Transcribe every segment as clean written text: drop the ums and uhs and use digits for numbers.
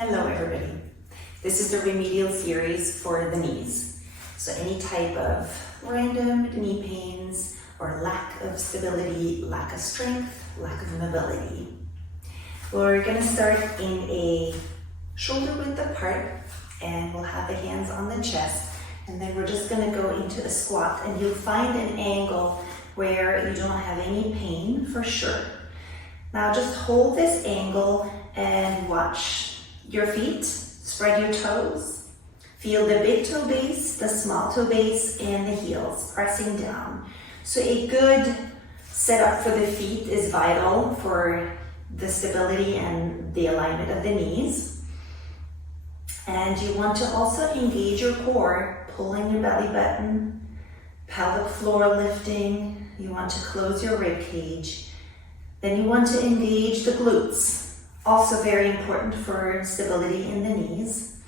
Hello everybody. This is the Remedial series for the knees. So any type of random knee pains or lack of stability, lack of strength, lack of mobility. We're going to start in a shoulder width apart and we'll have the hands on the chest, and then we're just going to go into a squat, and you'll find an angle where you don't have any pain for sure. Now just hold this angle and watch your feet, spread your toes, feel the big toe base, the small toe base, and the heels pressing down. So a good setup for the feet is vital for the stability and the alignment of the knees. And you want to also engage your core, pulling your belly button, pelvic floor lifting. You want to close your rib cage. Then you want to engage the glutes. Also very important for stability in the knees.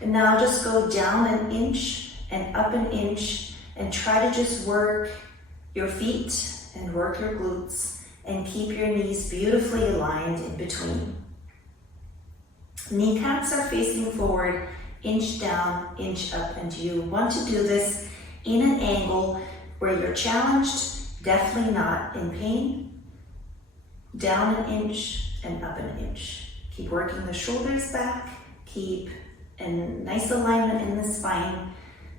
And now just go down an inch and up an inch and try to just work your feet and work your glutes and keep your knees beautifully aligned in between. Kneecaps are facing forward, inch down, inch up, and you want to do this in an angle where you're challenged, definitely not in pain. Down an inch and up an inch. Keep working the shoulders back, keep a nice alignment in the spine,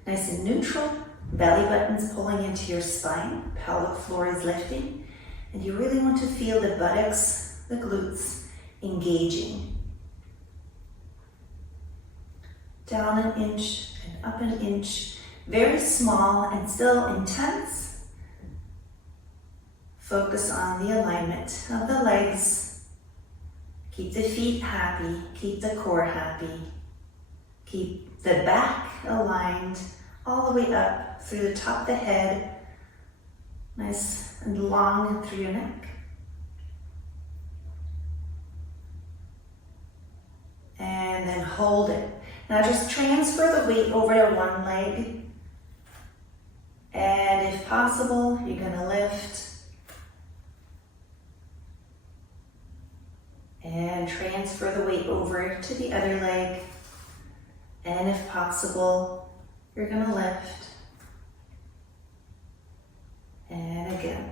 nice and neutral. Belly button's pulling into your spine, pelvic floor is lifting, and you really want to feel the buttocks, the glutes engaging. Down an inch and up an inch, very small and still intense. Focus on the alignment of the legs. Keep the feet happy, keep the core happy. Keep the back aligned all the way up through the top of the head, nice and long through your neck. And then hold it. Now just transfer the weight over to one leg. And if possible, you're going to lift and transfer the weight over to the other leg. And if possible, you're going to lift. And again.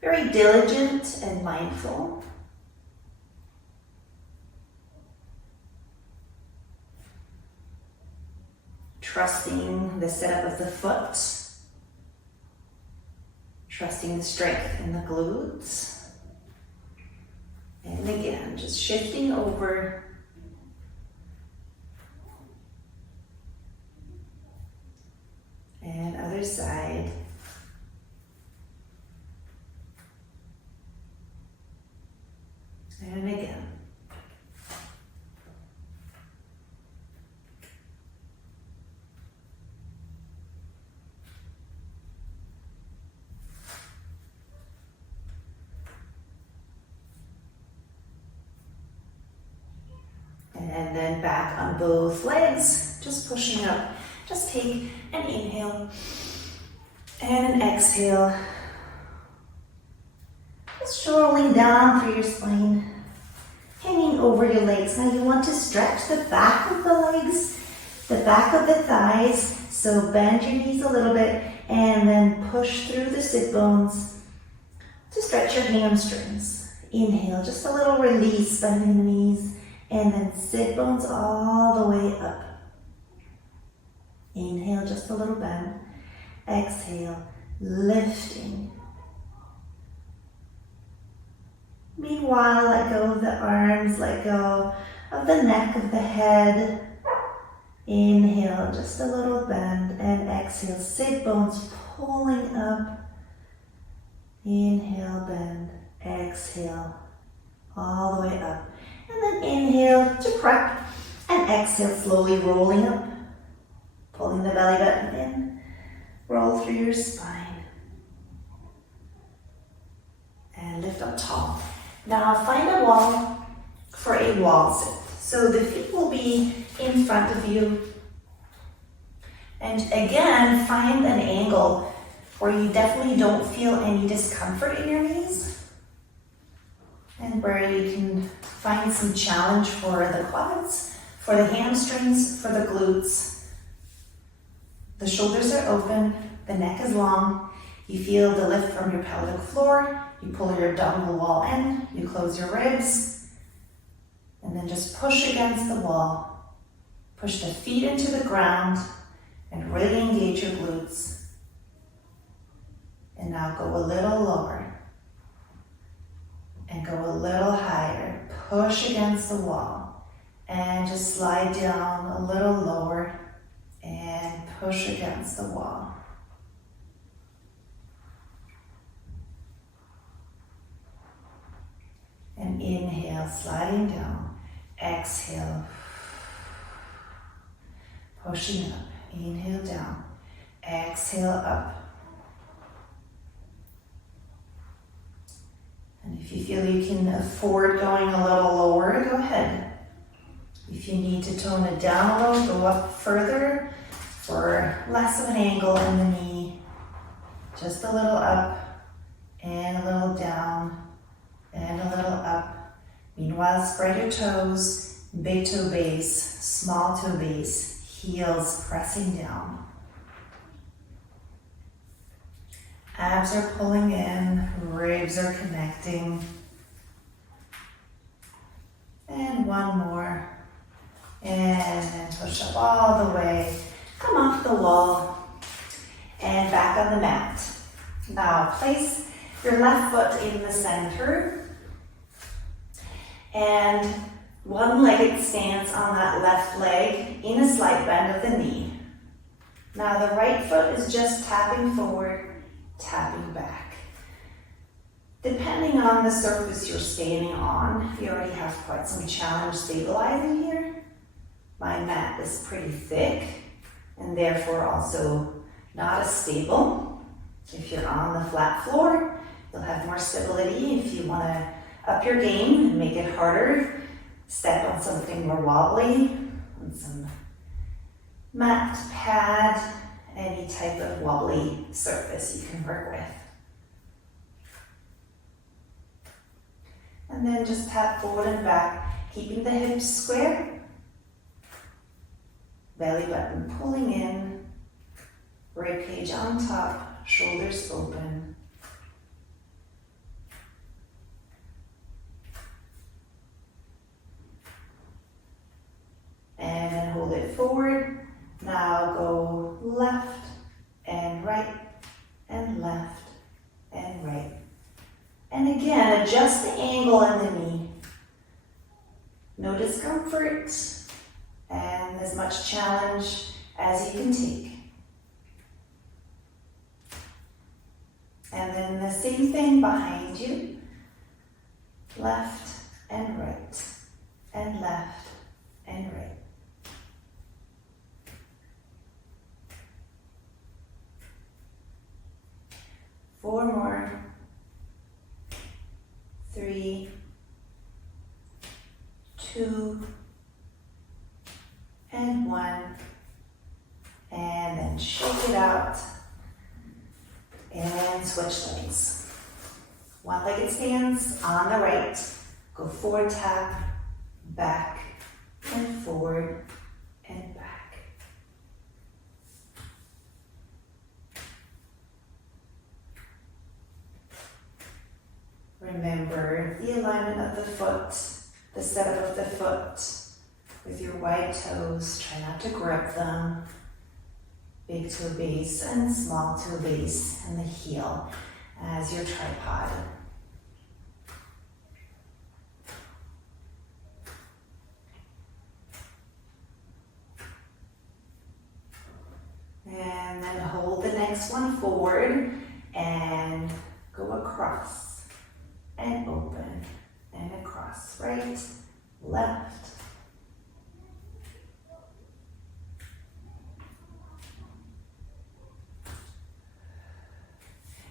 Very diligent and mindful. Trusting the setup of the foot. Trusting the strength in the glutes. And again, just shifting over. And other side. And again. And then back on both legs, just pushing up. Just take an inhale and an exhale. Just rolling down through your spine, hanging over your legs. Now you want to stretch the back of the legs, the back of the thighs. So bend your knees a little bit and then push through the sit bones to stretch your hamstrings. Inhale, just a little release, bending the knees. And then sit bones all the way up. Inhale, just a little bend. Exhale, lifting. Meanwhile, let go of the arms, let go of the neck, of the head. Inhale, just a little bend. And exhale, sit bones pulling up. Inhale, bend. Exhale, all the way up. And then inhale to prep, and exhale, slowly rolling up, pulling the belly button in, roll through your spine, and lift up tall. Now find a wall for a wall sit. So the feet will be in front of you, and again, find an angle where you definitely don't feel any discomfort in your knees. And where you can find some challenge for the quads, for the hamstrings, for the glutes. The shoulders are open, the neck is long. You feel the lift from your pelvic floor. You pull your abdominal wall in, you close your ribs, and then just push against the wall. Push the feet into the ground and really engage your glutes. And now go a little lower. And go a little higher. Push against the wall. And just slide down a little lower. And push against the wall. And inhale, sliding down. Exhale. Pushing up. Inhale down. Exhale up. And if you feel you can afford going a little lower, go ahead. If you need to tone it down a little, go up further for less of an angle in the knee. Just a little up and a little down and a little up. Meanwhile, spread your toes, big toe base, small toe base, heels pressing down. Abs are pulling in, ribs are connecting. And one more. And then push up all the way. Come off the wall. And back on the mat. Now place your left foot in the center. And one-legged stance on that left leg in a slight bend of the knee. Now the right foot is just tapping forward, tapping back. Depending on the surface you're standing on, you already have quite some challenge stabilizing here. My mat is pretty thick and therefore also not as stable. If you're on the flat floor, you'll have more stability. If you want to up your game and make it harder, step on something more wobbly, on some mat, pad, any type of wobbly surface you can work with. And then just tap forward and back, keeping the hips square. Belly button pulling in, rib cage on top, shoulders open. And then hold it forward. Now go left and right and left and right. And again, adjust the angle in the knee. No discomfort and as much challenge as you can take. And then the same thing behind you. Left and right and left and right. Four more. 3, 2, and 1. And then shake it out and switch legs. One-legged stance on the right. Go forward, tap, back, and forward, and back. Remember the alignment of the foot, the setup of the foot with your wide toes. Try not to grip them. Big toe base and small toe base and the heel as your tripod. And then hold the next one forward and go across. And open and across, right, left.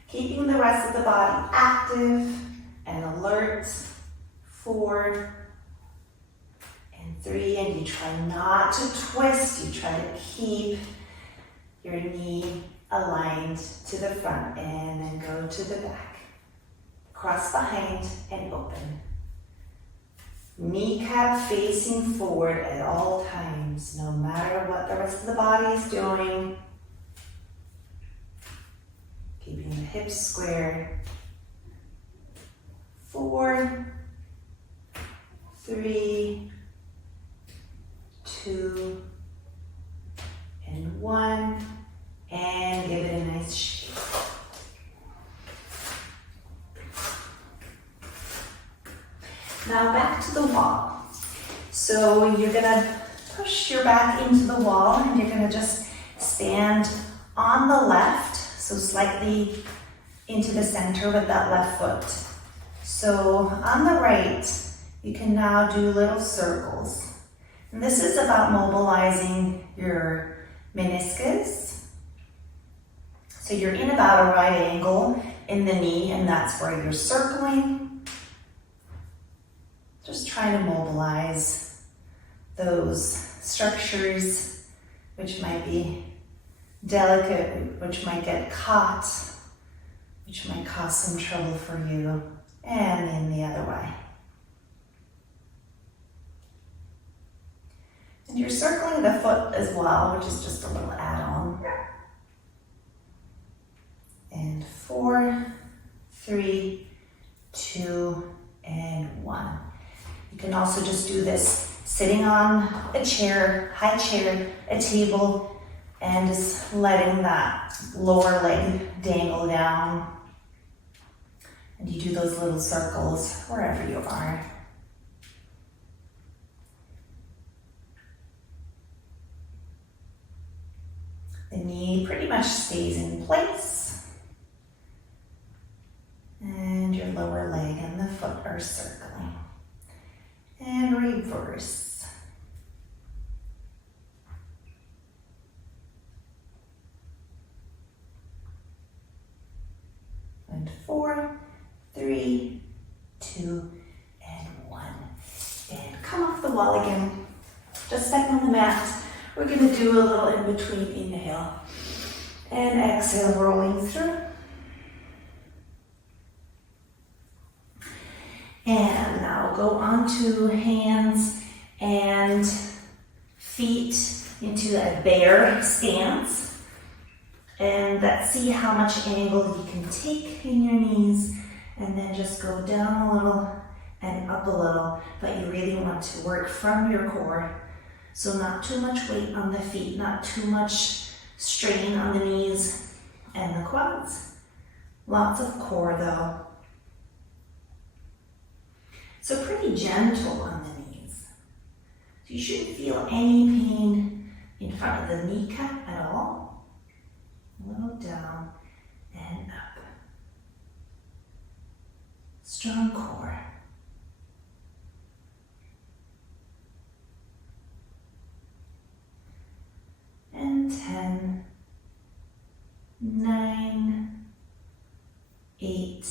Keeping the rest of the body active and alert. 4 and 3, and you try not to twist, you try to keep your knee aligned to the front and then go to the back. Cross behind and open. Kneecap facing forward at all times, no matter what the rest of the body is doing. Keeping the hips square. 4, 3, 2, and 1. And give it a nice shake. Now back to the wall. So you're gonna push your back into the wall and you're gonna just stand on the left, so slightly into the center with that left foot. So on the right, you can now do little circles. And this is about mobilizing your meniscus. So you're in about a right angle in the knee, and that's where you're circling. Just trying to mobilize those structures which might be delicate, which might get caught, which might cause some trouble for you, and in the other way. And you're circling the foot as well, which is just a little add-on. And 4, 3, 2, and 1. You can also just do this sitting on a chair, high chair, a table, and just letting that lower leg dangle down. And you do those little circles wherever you are. The knee pretty much stays in place. And your lower leg and the foot are circling. And reverse. And 4, 3, 2, and 1. And come off the wall again. Just step on the mat. We're going to do a little in between inhale and exhale, rolling through. And now go onto hands and feet into a bear stance. And see how much angle you can take in your knees, and then just go down a little and up a little, but you really want to work from your core. So not too much weight on the feet, not too much strain on the knees and the quads. Lots of core though. So pretty gentle on the knees. So you shouldn't feel any pain in front of the kneecap at all. A little down and up. Strong core. And 10, 9, 8,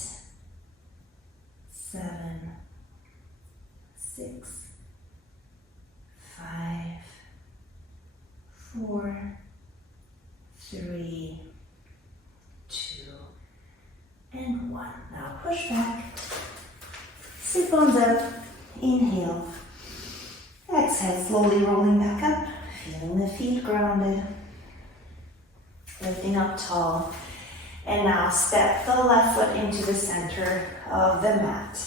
7, 6, 5, 4, 3, 2, and 1. Now push back, sit bones up, inhale, exhale, slowly rolling back up. Feeling the feet grounded, lifting up tall, and now step the left foot into the center of the mat.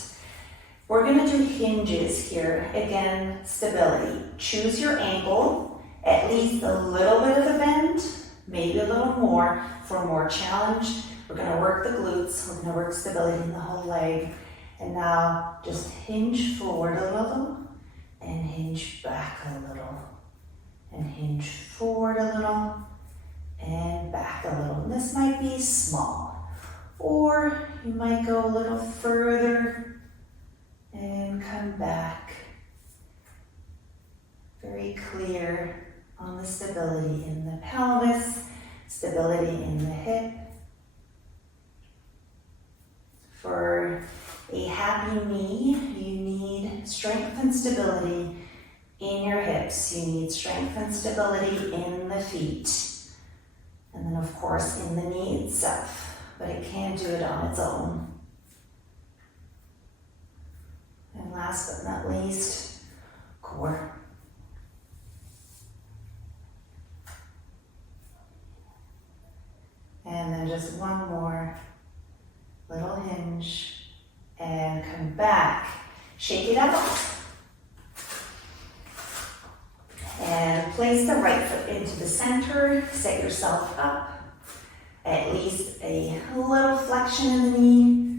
We're going to do hinges here. Again, stability. Choose your angle, at least a little bit of a bend, maybe a little more for more challenge. We're going to work the glutes, we're going to work stability in the whole leg, and now just hinge forward a little and hinge back a little. And hinge forward a little and back a little. And this might be small, or you might go a little further and come back. Very clear on the stability in the pelvis, stability in the hip. For a happy knee, you need strength and stability in your hips. You need strength and stability in the feet. And then of course in the knee itself, but it can't do it on its own. And last but not least, core. And then just one more little hinge and come back. Shake it out. And place the right foot into the center. Set yourself up. At least a little flexion in the knee.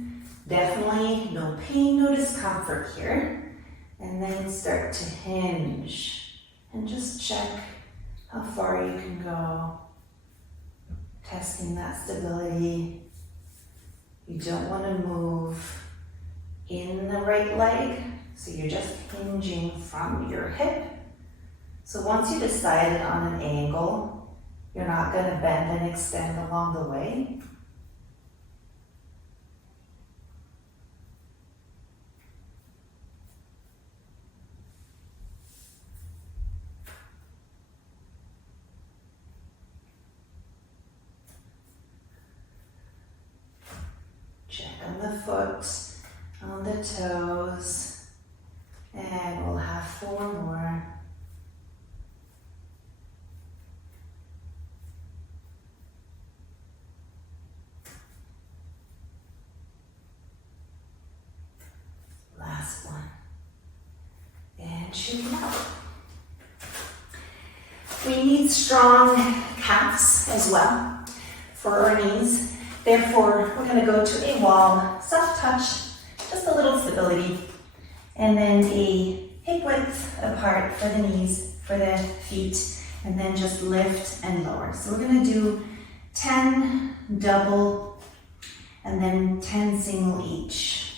Definitely no pain, no discomfort here. And then start to hinge. And just check how far you can go. Testing that stability. You don't want to move in the right leg. So you're just hinging from your hip. So once you decided on an angle, you're not going to bend and extend along the way. Check on the foot, on the toes, and we'll have 4 more. Last one. And shake it out. We need strong calves as well for our knees. Therefore, we're going to go to a wall, soft touch, just a little stability, and then a hip width apart for the knees, for the feet, and then just lift and lower. So we're going to do 10 double and then 10 single each.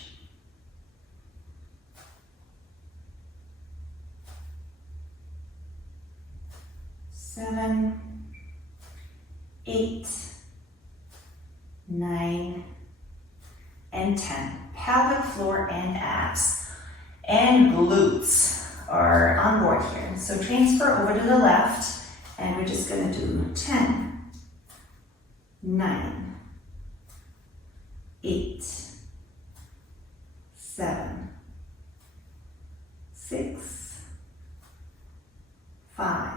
7, 8, 9, and 10. Pelvic floor and abs and glutes are on board here. So transfer over to the left and we're just going to do 10, 9, 8, 7, 6, 5,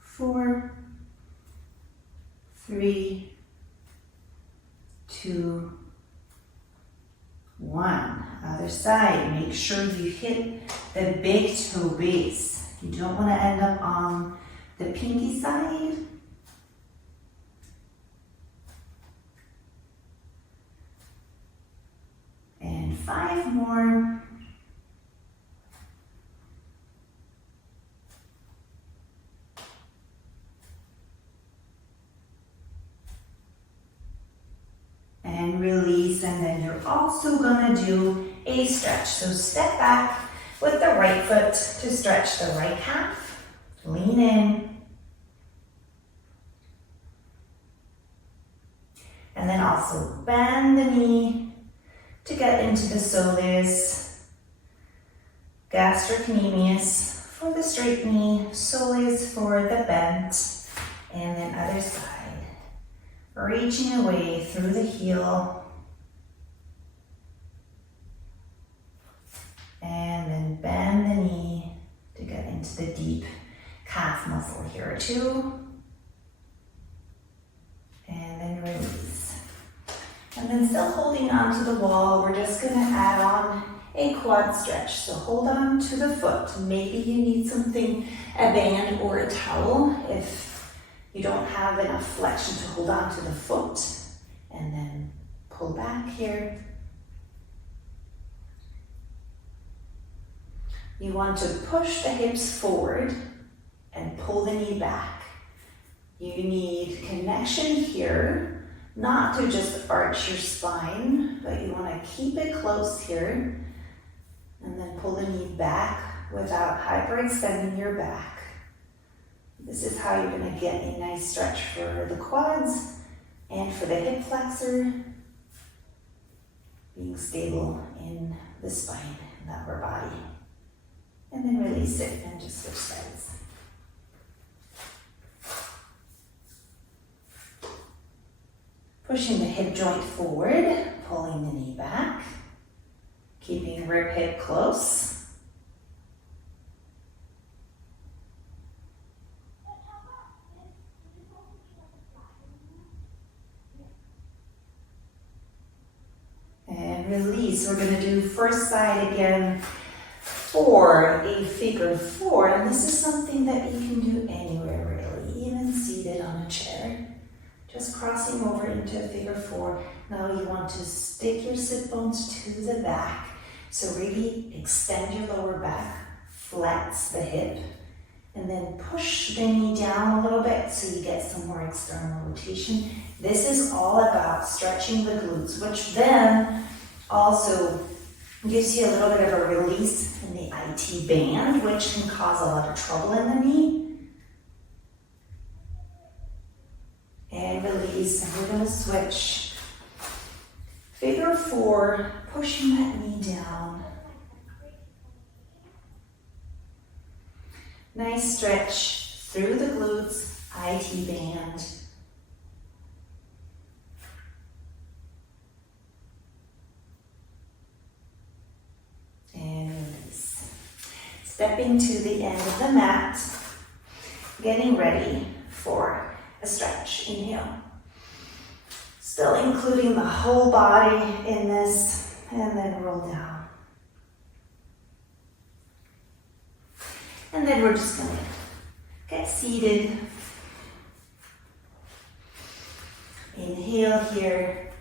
4, 3, 2, 1. Other side, make sure you hit the big toe base. You don't want to end up on the pinky side. And 5 more. And release, and then you're also going to do a stretch. So step back with the right foot to stretch the right calf. Lean in. And then also bend the knee to get into the soleus. Gastrocnemius for the straight knee, soleus for the bent, and then other side. Reaching away through the heel. And then bend the knee to get into the deep calf muscle here too. And then release. And then still holding on to the wall, we're just going to add on a quad stretch. So hold on to the foot. Maybe you need something, a band or a towel if you don't have enough flexion to hold on to the foot. And then pull back here. You want to push the hips forward and pull the knee back. You need connection here, not to just arch your spine, but you want to keep it close here. And then pull the knee back without hyperextending your back. This is how you're going to get a nice stretch for the quads and for the hip flexor, being stable in the spine and the upper body. And then release it and just switch sides. Pushing the hip joint forward, pulling the knee back. Keeping rib hip close. And release. We're going to do first side again for a figure four. And this is something that you can do anywhere really, even seated on a chair. Just crossing over into a figure four. Now you want to stick your sit bones to the back. So really extend your lower back, flex the hip, and then push the knee down a little bit so you get some more external rotation. This is all about stretching the glutes, which then also gives you a little bit of a release in the IT band, which can cause a lot of trouble in the knee. And release, and we're gonna switch. Figure four, pushing that knee down. Nice stretch through the glutes, IT band. And release. Stepping to the end of the mat, getting ready for a stretch. Inhale. Still including the whole body in this, and then roll down. And then we're just gonna get seated. Inhale here,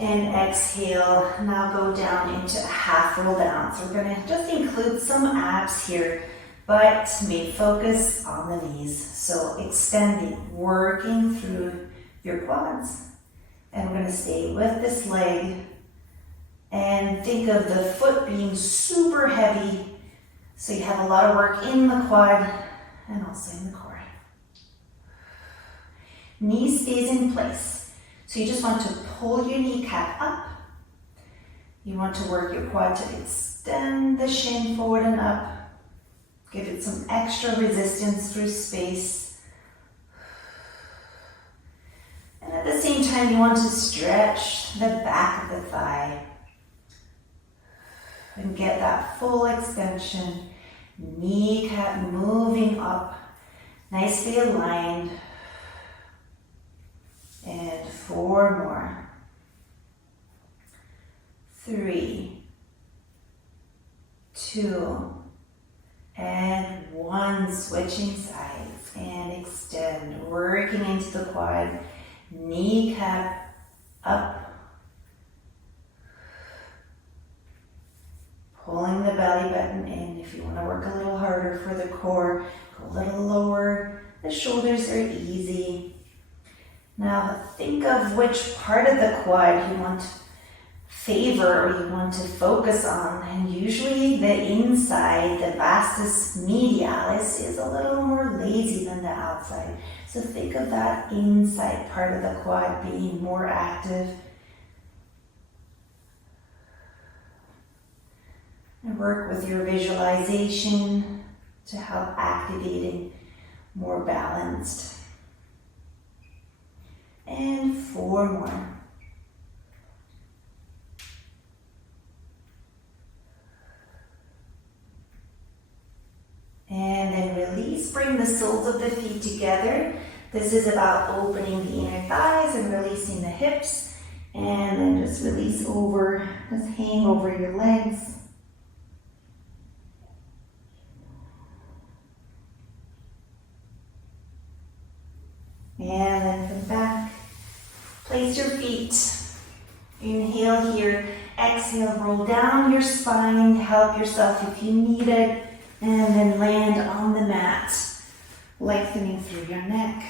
and exhale. Now go down into a half roll down. So we're gonna just include some abs here, but main focus on the knees. So extending, working through your quads. And we're gonna stay with this leg and think of the foot being super heavy. So you have a lot of work in the quad and also in the core. Knee stays in place. So you just want to pull your kneecap up. You want to work your quad to extend the shin forward and up. Give it some extra resistance through space. And at the same time, you want to stretch the back of the thigh and get that full extension. Kneecap moving up, nicely aligned. And 4 more. 3, 2, and 1. Switching sides and extend, working into the quad. Kneecap up, pulling the belly button in. If you want to work a little harder for the core, go a little lower. The shoulders are easy. Now think of which part of the quad you want to favor or you want to focus on. And usually the inside, the vastus medialis, is a little more lazy than the outside. So think of that inside part of the quad being more active. And work with your visualization to help activating more balanced. And 4 more. And then release, bring the soles of the feet together. This is about opening the inner thighs and releasing the hips. And then just release over, just hang over your legs. And then come back. Place your feet. Inhale here. Exhale, roll down your spine. Help yourself if you need it. And then land on the mat, lengthening through your neck.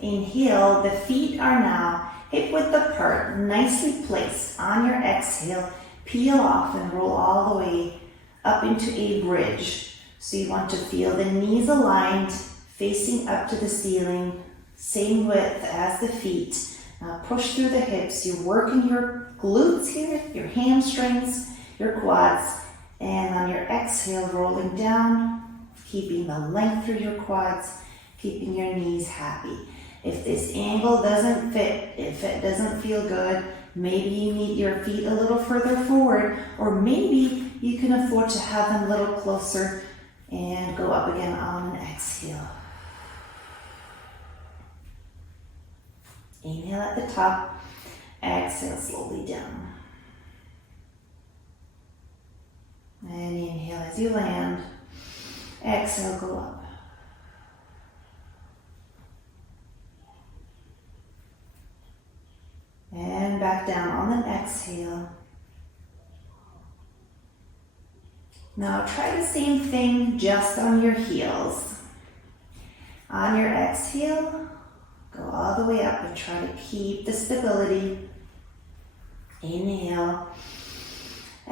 Inhale, the feet are now hip width apart, nicely placed. On your exhale, peel off and roll all the way up into a bridge. So you want to feel the knees aligned, facing up to the ceiling, same width as the feet. Now push through the hips. You're working your glutes here, your hamstrings, your quads. And on your exhale, rolling down, keeping the length through your quads, keeping your knees happy. If this angle doesn't fit, if it doesn't feel good, Maybe you need your feet a little further forward, or maybe you can afford to have them a little closer and go up again on an exhale. Inhale at the top, exhale slowly down. And inhale as you land, exhale, go up. And back down on an exhale. Now try the same thing just on your heels. On your exhale, go all the way up and try to keep the stability. Inhale.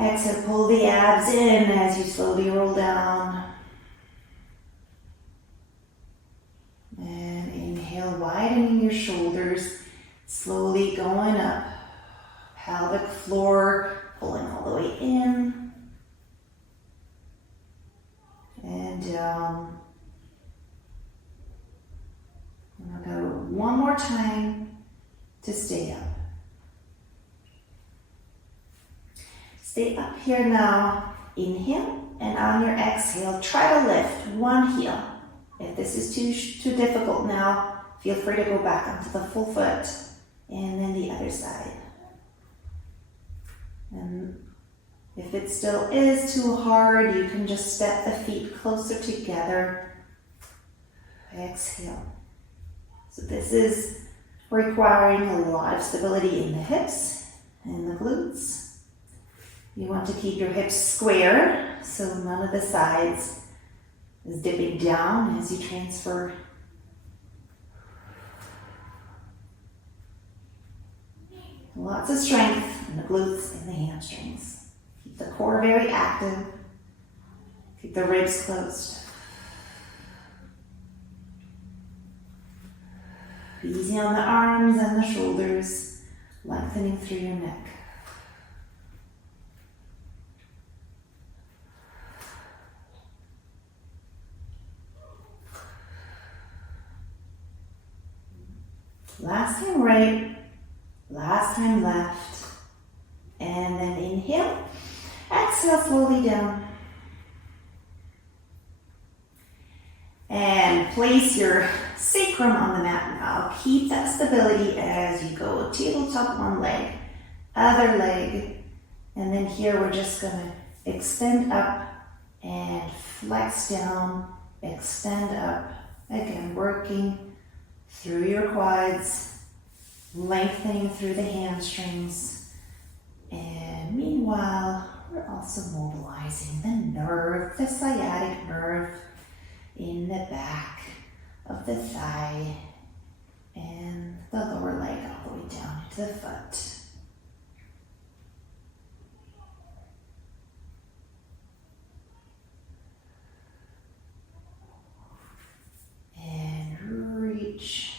Exhale, pull the abs in as you slowly roll down. And inhale, widening your shoulders. Slowly going up, pelvic floor pulling all the way in and down. And I'll go one more time to stay up. Stay up here now. Inhale, and on your exhale, try to lift one heel. If this is too difficult now, feel free to go back onto the full foot. And then the other side. And if it still is too hard, you can just step the feet closer together. Exhale. So this is requiring a lot of stability in the hips and the glutes. You want to keep your hips square, so none of the sides is dipping down as you transfer. Lots of strength in the glutes and the hamstrings. Keep the core very active. Keep the ribs closed. Easy on the arms and the shoulders, lengthening through your neck. Last time right, last time left. And then inhale, exhale slowly down. And place your sacrum on the mat now. Keep that stability as you go. Tabletop one leg, other leg. And then here we're just gonna extend up and flex down, extend up. Again, working through your quads, lengthening through the hamstrings. And meanwhile, we're also mobilizing the nerve, the sciatic nerve in the back of the thigh and the lower leg all the way down into the foot. And reach.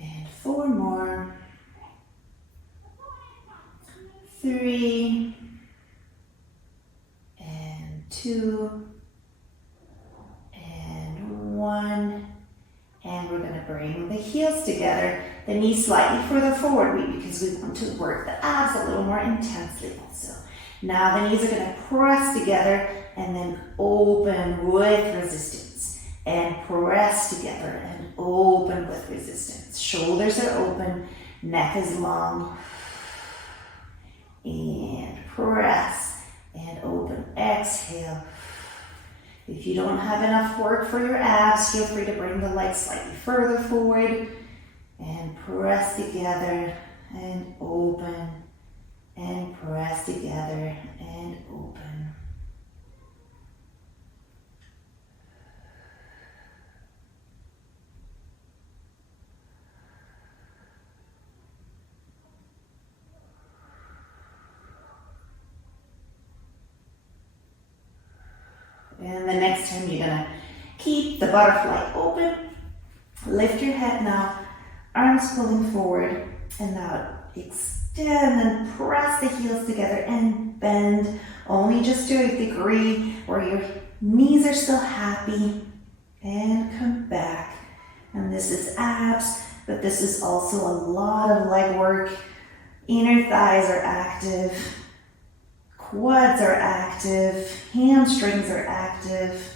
And 4 more. 3. 2 and 1, and we're going to bring the heels together, the knees slightly further forward because we want to work the abs a little more intensely also. Now the knees are going to press together and then open with resistance, and press together and open with resistance. Shoulders are open, neck is long, and press and open. Exhale. If you don't have enough work for your abs, feel free to bring the legs slightly further forward and press together and open and press together and open. And the next time you're gonna keep the butterfly open. Lift your head now, arms pulling forward, and now extend and press the heels together and bend only just to a degree where your knees are still happy, and come back And this is abs, but this is also a lot of leg work. Inner thighs are active, quads are active, hamstrings are active,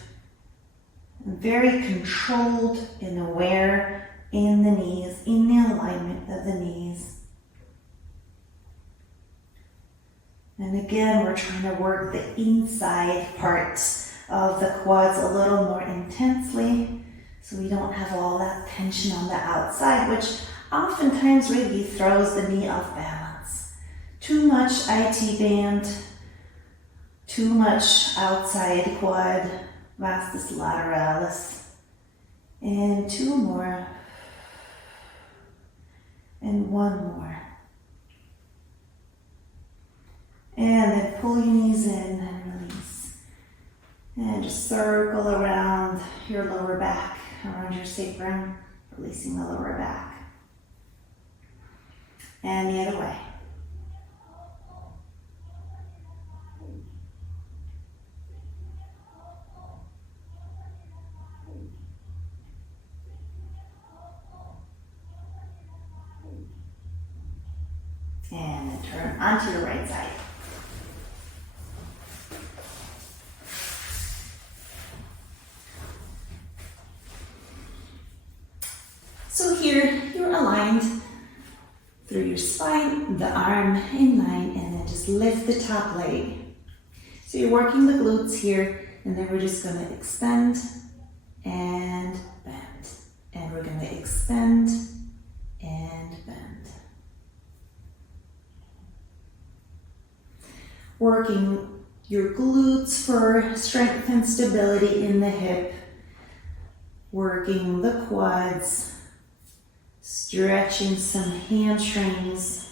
and very controlled and aware in the knees, in the alignment of the knees. And again, we're trying to work the inside parts of the quads a little more intensely so we don't have all that tension on the outside, which oftentimes really throws the knee off balance. Too much IT band, too much outside quad, vastus lateralis, and two more, and one more. And then pull your knees in and release. And just circle around your lower back, around your sacrum, releasing the lower back. And the other way. And then turn onto your right side. So here, you're aligned through your spine, the arm in line, and then just lift the top leg. So you're working the glutes here, and then we're just gonna extend and bend. And we're gonna extend and bend. Working your glutes for strength and stability in the hip. Working the quads. Stretching some hamstrings.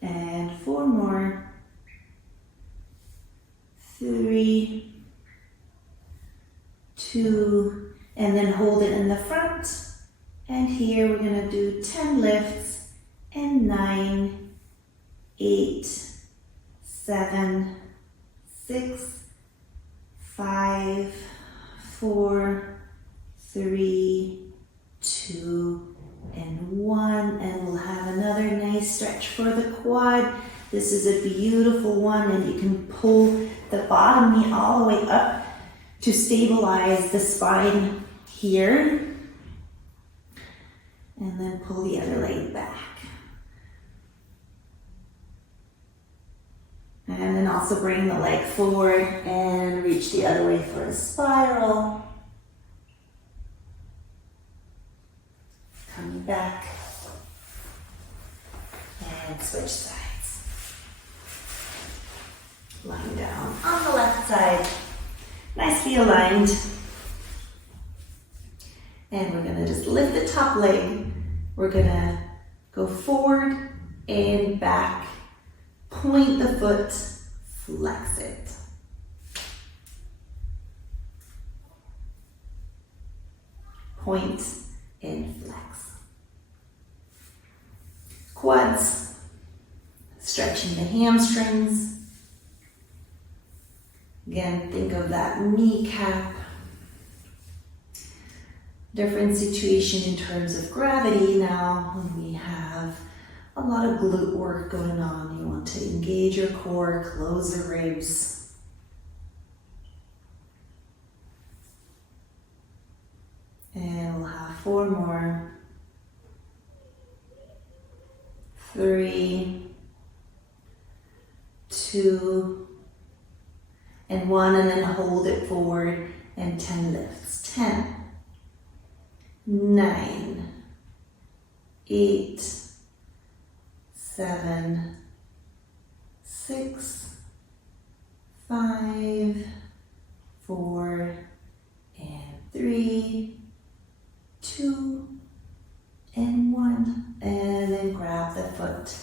And 4 more. 3, 2, and then hold it in the front. And here we're going to do 10 lifts. And 9, 8, 7, 6, 5, 4, 3, 2, and 1. And we'll have another nice stretch for the quad. This is a beautiful one, and you can pull the bottom knee all the way up to stabilize the spine here. And then pull the other leg back. And then also bring the leg forward and reach the other way for a spiral. Coming back. And switch sides. Lying down on the left side. Nicely aligned. And we're gonna just lift the top leg. We're gonna go forward and back. Point the foot, flex it. Point and flex. Quads, stretching the hamstrings. Again, think of that kneecap. Different situation in terms of gravity now when we have a lot of glute work going on. You want to engage your core, close the ribs. And we'll have 4 more. 3, 2, and 1, and then hold it forward and 10 lifts. 10, 9, 8, 7, 6, 5, 4, and 3, 2, and 1. And then grab the foot.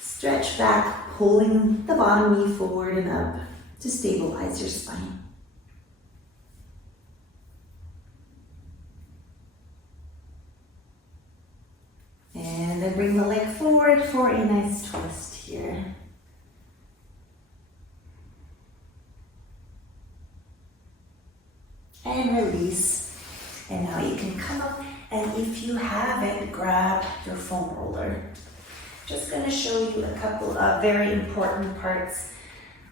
Stretch back, pulling the bottom knee forward and up to stabilize your spine. And for a nice twist here. And release. And now you can come up, and if you haven't, grab your foam roller. Just going to show you a couple of very important parts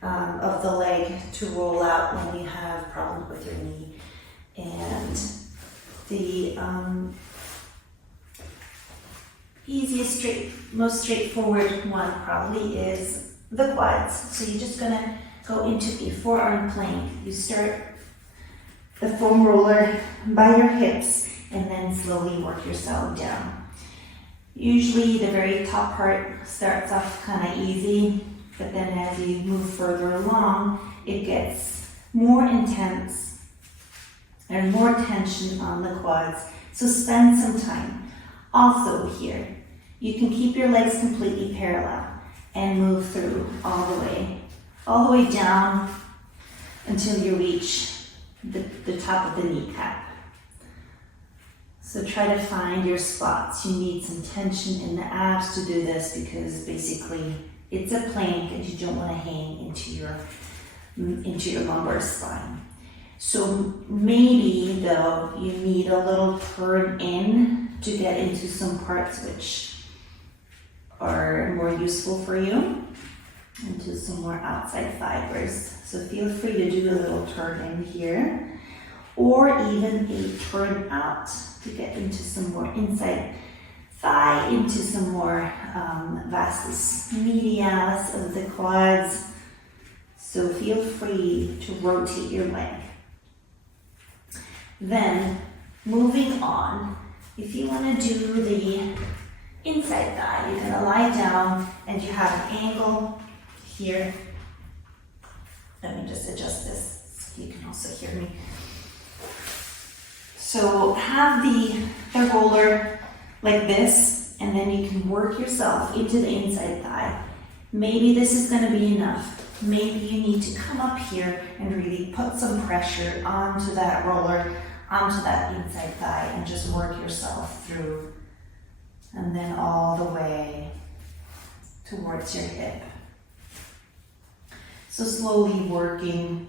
of the leg to roll out when you have problems with your knee. And the easiest, most straightforward one probably is the quads. So you're just going to go into a forearm plank. You start the foam roller by your hips and then slowly work yourself down. Usually the very top part starts off kind of easy, but then as you move further along, it gets more intense and more tension on the quads. So spend some time. Also here, you can keep your legs completely parallel and move through all the way down until you reach the top of the kneecap. So try to find your spots. You need some tension in the abs to do this because basically it's a plank and you don't want to hang into your lumbar spine. So maybe though you need a little turn in to get into some parts which are more useful for you, into some more outside fibers. So feel free to do a little turn in here, or even a turn out to get into some more inside thigh, into some more vastus medialis of the quads. So feel free to rotate your leg. Then moving on, if you want to do the inside thigh, you're going to lie down and you have an angle here. Let me just adjust this so you can also hear me. So have the roller like this, and then you can work yourself into the inside thigh. Maybe this is going to be enough. Maybe you need to come up here and really put some pressure onto that roller, onto that inside thigh, and just work yourself through. And then all the way towards your hip. So slowly working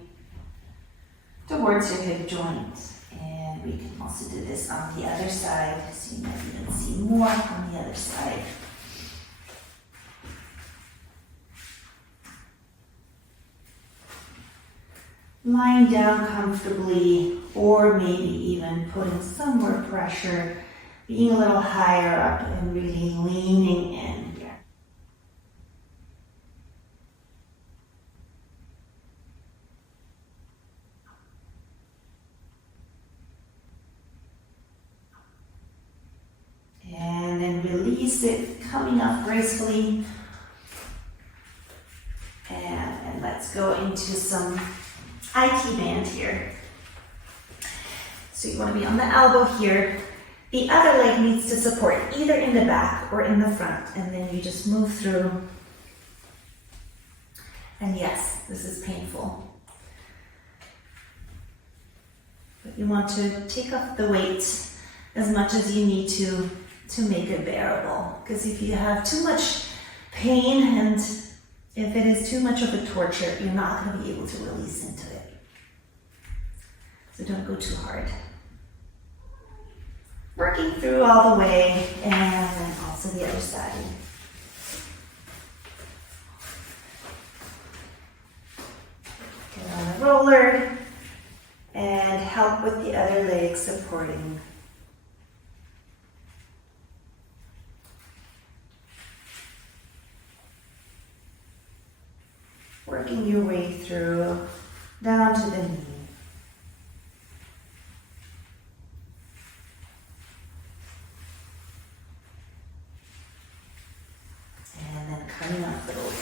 towards your hip joint. And we can also do this on the other side, so you might even see more on the other side. Lying down comfortably, or maybe even putting some more pressure, being a little higher up and really leaning in. And then release it, coming up gracefully. And let's go into some IT band here. So you want to be on the elbow here. The other leg needs to support either in the back or in the front, and then you just move through. And yes, this is painful. But you want to take off the weight as much as you need to make it bearable. Because if you have too much pain and if it is too much of a torture, you're not going to be able to release into it. So don't go too hard. Working through all the way, and then also the other side. Get on the roller and help with the other leg supporting. Working your way through down to the knee. Coming up the roller.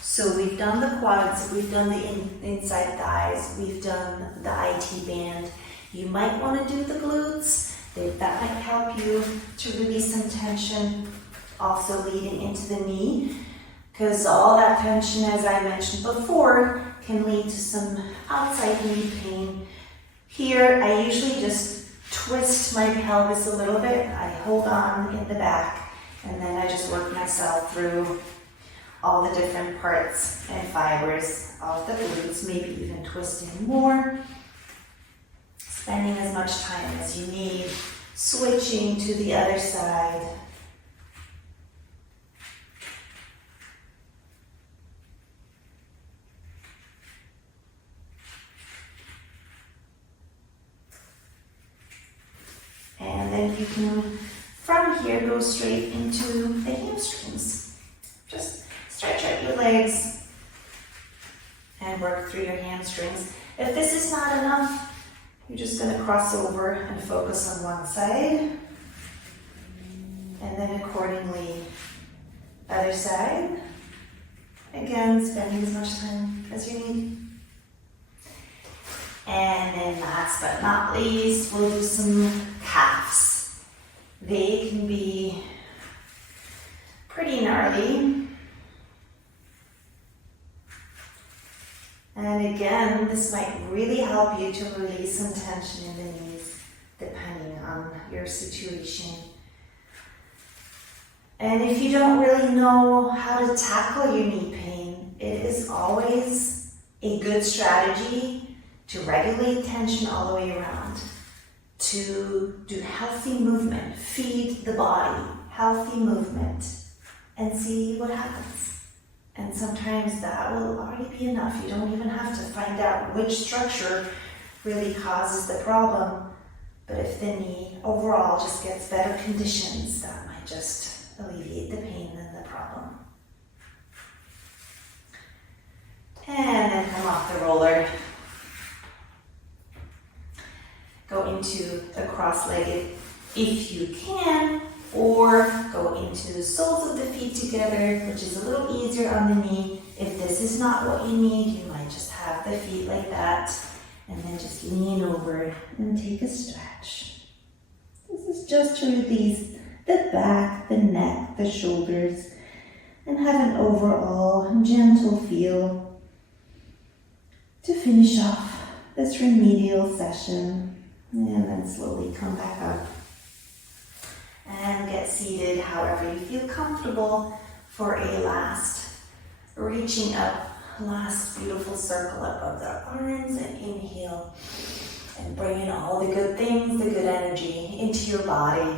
So we've done the quads, we've done the inside thighs, we've done the IT band. You might want to do the glutes. That might help you to release some tension, also leading into the knee, because all that tension, as I mentioned before, can lead to some outside knee pain. Here, I usually just twist my pelvis a little bit. I hold on in the back And then I just work myself through all the different parts and fibers of the glutes, maybe even twisting more, spending as much time as you need, switching to the other side. And then you can, from here, go straight into the hamstrings. Just stretch out your legs and work through your hamstrings. If this is not enough, you're just going to cross over and focus on one side. And then accordingly, other side. Again, spending as much time as you need. And then last but not least, we'll do some calves. They can be pretty gnarly. And again, this might really help you to release some tension in the knees, depending on your situation. And if you don't really know how to tackle your knee pain, it is always a good strategy to regulate tension all the way around, to do healthy movement, feed the body, healthy movement, and see what happens. And sometimes that will already be enough. You don't even have to find out which structure really causes the problem, but if the knee overall just gets better conditions, that might just alleviate the pain and the problem. And then come off the roller. Go into a cross-legged if you can, or go into the soles of the feet together, which is a little easier on the knee. If this is not what you need, you might just have the feet like that, and then just lean over and take a stretch. This is just to release the back, the neck, the shoulders, and have an overall gentle feel to finish off this remedial session. And then slowly come back up and get seated however you feel comfortable for a last reaching up, last beautiful circle up of the arms, and inhale and bring in all the good things, the good energy into your body.